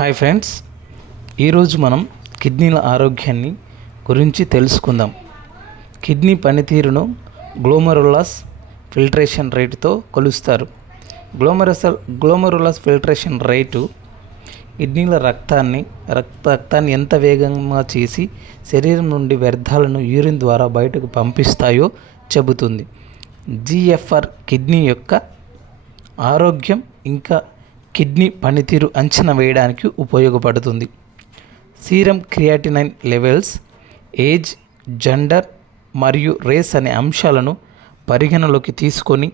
Hi friends, ఈరోజు మనం కిడ్నీల ఆరోగ్యాన్ని గురించి తెలుసుకుందాం. కిడ్నీ పనితీరును గ్లోమరులస్ ఫిల్ట్రేషన్ రేటుతో కొలుస్తారు. గ్లోమరులస్ ఫిల్ట్రేషన్ రేటు కిడ్నీల రక్తాన్ని ఎంత వేగంగా చేసి శరీరం నుండి వ్యర్థాలను యూరిన్ ద్వారా బయటకు పంపిస్తాయో చెబుతుంది. జిఎఫ్ఆర్ కిడ్నీ యొక్క ఆరోగ్యం ఇంకా కిడ్నీ పనితీరు అంచనా వేయడానికి ఉపయోగపడుతుంది. Serum creatinine levels, age, gender మరియు రేస్ అనే అంశాలను పరిగణలోకి తీసుకొని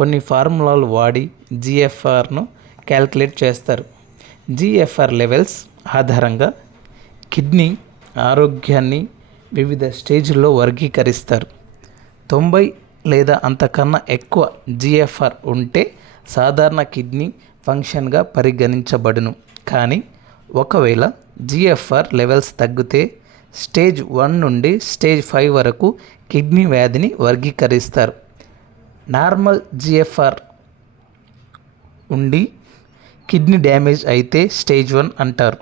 కొన్ని ఫార్ములాలు వాడి జిఎఫ్ఆర్ను క్యాల్కులేట్ చేస్తారు. జిఎఫ్ఆర్ లెవెల్స్ ఆధారంగా కిడ్నీ ఆరోగ్యాన్ని వివిధ స్టేజ్ల్లో వర్గీకరిస్తారు. 90 లేదా అంతకన్నా ఎక్కువ జిఎఫ్ఆర్ ఉంటే సాధారణ కిడ్నీ ఫంక్షన్గా పరిగణించబడును. కానీ ఒకవేళ జిఎఫ్ఆర్ లెవెల్స్ తగ్గితే స్టేజ్ 1 నుండి స్టేజ్ 5 వరకు కిడ్నీ వ్యాధిని వర్గీకరిస్తారు. నార్మల్ జిఎఫ్ఆర్ ఉండి కిడ్నీ డ్యామేజ్ అయితే స్టేజ్ 1 అంటారు.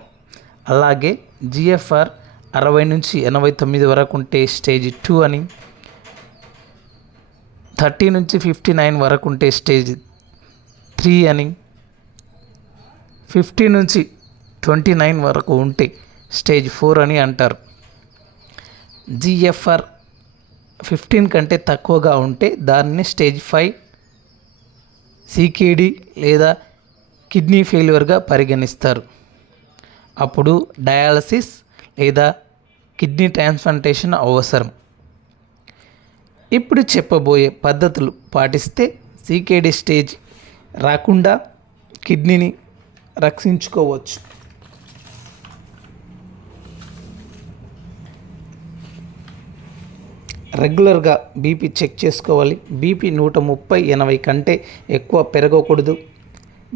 అలాగే జిఎఫ్ఆర్ 60 నుంచి 89 వరకు ఉంటే స్టేజ్ 2 అని, 30 నుంచి 59 వరకు ఉంటే స్టేజ్ 3 అని, 50 నుంచి 29 వరకు ఉంటే స్టేజ్ 4 అని అంటారు. జిఎఫ్ఆర్ 15 కంటే తక్కువగా ఉంటే దానిని స్టేజ్ 5 సికేడి లేదా కిడ్నీ ఫెయిల్యూర్గా పరిగణిస్తారు. అప్పుడు డయాలసిస్ లేదా కిడ్నీ ట్రాన్స్ప్లాంటేషన్ అవసరం. ఇప్పుడు చెప్పబోయే పద్ధతులు పాటిస్తే సికేడి స్టేజ్ రాకుండా కిడ్నీని రక్షించుకోవచ్చు. రెగ్యులర్గా బీపీ చెక్ చేసుకోవాలి. బీపీ 130/80 కంటే ఎక్కువ పెరగకూడదు.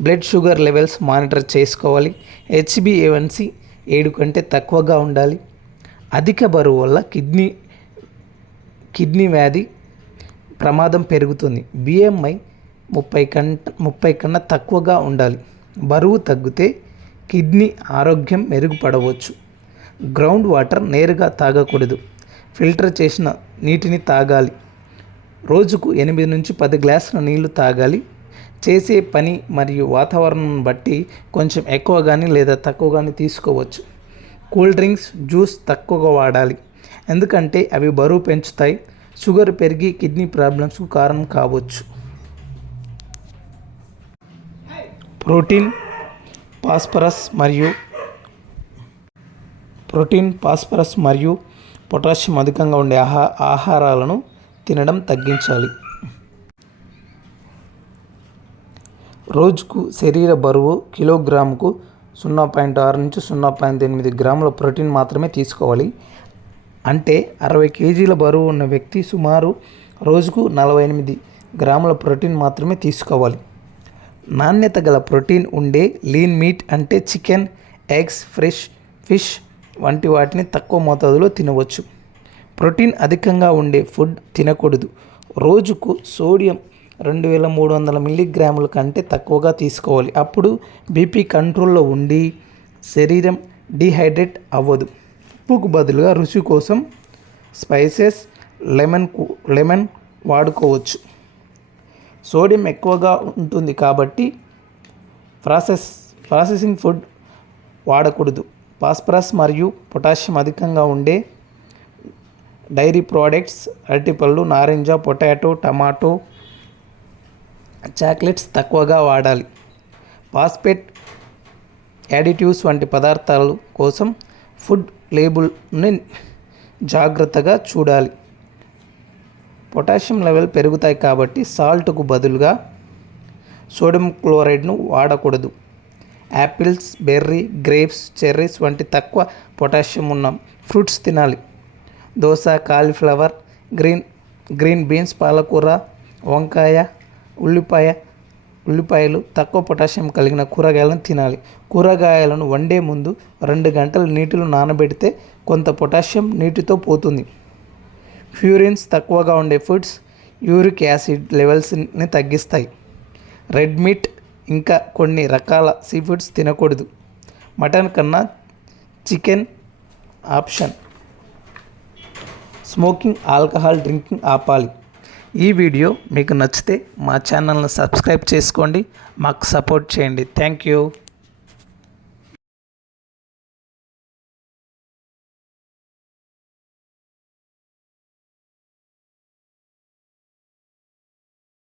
బ్లడ్ షుగర్ లెవెల్స్ మానిటర్ చేసుకోవాలి. HbA1c 7 కంటే తక్కువగా ఉండాలి. అధిక బరువు వల్ల కిడ్నీ వ్యాధి ప్రమాదం పెరుగుతుంది. BMI 30 కన్నా తక్కువగా ఉండాలి. బరువు తగ్గితే కిడ్నీ ఆరోగ్యం మెరుగుపడవచ్చు. గ్రౌండ్ వాటర్ నేరుగా తాగకూడదు. ఫిల్టర్ చేసిన నీటిని తాగాలి. రోజుకు 8 నుంచి 10 గ్లాసుల నీళ్లు తాగాలి. చేసే పని మరియు వాతావరణం బట్టి కొంచెం ఎక్కువ కానీ లేదా తక్కువ కానీ తీసుకోవచ్చు. కూల్ డ్రింక్స్, జ్యూస్ తక్కువగా వాడాలి, ఎందుకంటే అవి బరువు పెంచుతాయి. షుగర్ పెరిగి కిడ్నీ ప్రాబ్లమ్స్కు కారణం కావచ్చు. ప్రోటీన్, ఫాస్ఫరస్ మరియు పొటాషియం అధికంగా ఉండే ఆహారాలను తినడం తగ్గించాలి. రోజుకు శరీర బరువు కిలోగ్రాముకు 0.6 నుంచి 0.8 గ్రాముల ప్రోటీన్ మాత్రమే తీసుకోవాలి. అంటే 60 కేజీల బరువు ఉన్న వ్యక్తి సుమారు రోజుకు 48 గ్రాముల ప్రోటీన్ మాత్రమే తీసుకోవాలి. నాణ్యత గల ప్రోటీన్ ఉండే లీన్ మీట్ అంటే చికెన్, ఎగ్స్, ఫ్రెష్ ఫిష్ వంటి వాటిని తక్కువ మోతాదులో తినవచ్చు. ప్రోటీన్ అధికంగా ఉండే ఫుడ్ తినకూడదు. రోజుకు సోడియం 2300 మిల్లీగ్రాముల కంటే తక్కువగా తీసుకోవాలి. అప్పుడు బీపీ కంట్రోల్లో ఉండి శరీరం డీహైడ్రేట్ అవ్వదు. ఉప్పుకు బదులుగా రుచి కోసం స్పైసెస్, లెమన్ వాడుకోవచ్చు. సోడియం ఎక్కువగా ఉంటుంది కాబట్టి ప్రాసెసింగ్ ఫుడ్ వాడకూడదు. ఫాస్ఫరస్ మరియు పొటాషియం అధికంగా ఉండే డైరీ ప్రోడక్ట్స్, అరటిపళ్ళు, నారింజ, పొటాటో, టమాటో, చాక్లెట్స్ తక్కువగా వాడాలి. ఫాస్ఫేట్ యాడిటివ్స్ వంటి పదార్థాల కోసం ఫుడ్ లేబుల్ని జాగ్రత్తగా చూడాలి. పొటాషియం లెవెల్ పెరుగుతాయి కాబట్టి సాల్ట్కు బదులుగా సోడియం క్లోరైడ్ను వాడకూడదు. యాపిల్స్, బెర్రీ, గ్రేప్స్, చెర్రీస్ వంటి తక్కువ పొటాషియం ఉన్న ఫ్రూట్స్ తినాలి. దోస, కాలీఫ్లవర్, గ్రీన్ బీన్స్, పాలకూర, వంకాయ, ఉల్లిపాయలు తక్కువ పొటాషియం కలిగిన కూరగాయలను తినాలి. కూరగాయలను వండే ముందు 2 గంటలు నీటిలో నానబెడితే కొంత పొటాషియం నీటితో పోతుంది. ప్యూరిన్స్ తక్కువగా ఉండే ఫుడ్స్ యూరిక్ యాసిడ్ లెవెల్స్ని తగ్గిస్తాయి. రెడ్ మీట్ ఇంకా కొన్ని రకాల సీ ఫుడ్స్ తినకూడదు. మటన్ కన్నా chicken option. Smoking, alcohol drinking ఆపాలి. ఈ వీడియో మీకు నచ్చితే మా ఛానల్ని సబ్స్క్రైబ్ చేసుకోండి, మాకు సపోర్ట్ చేయండి. Thank you.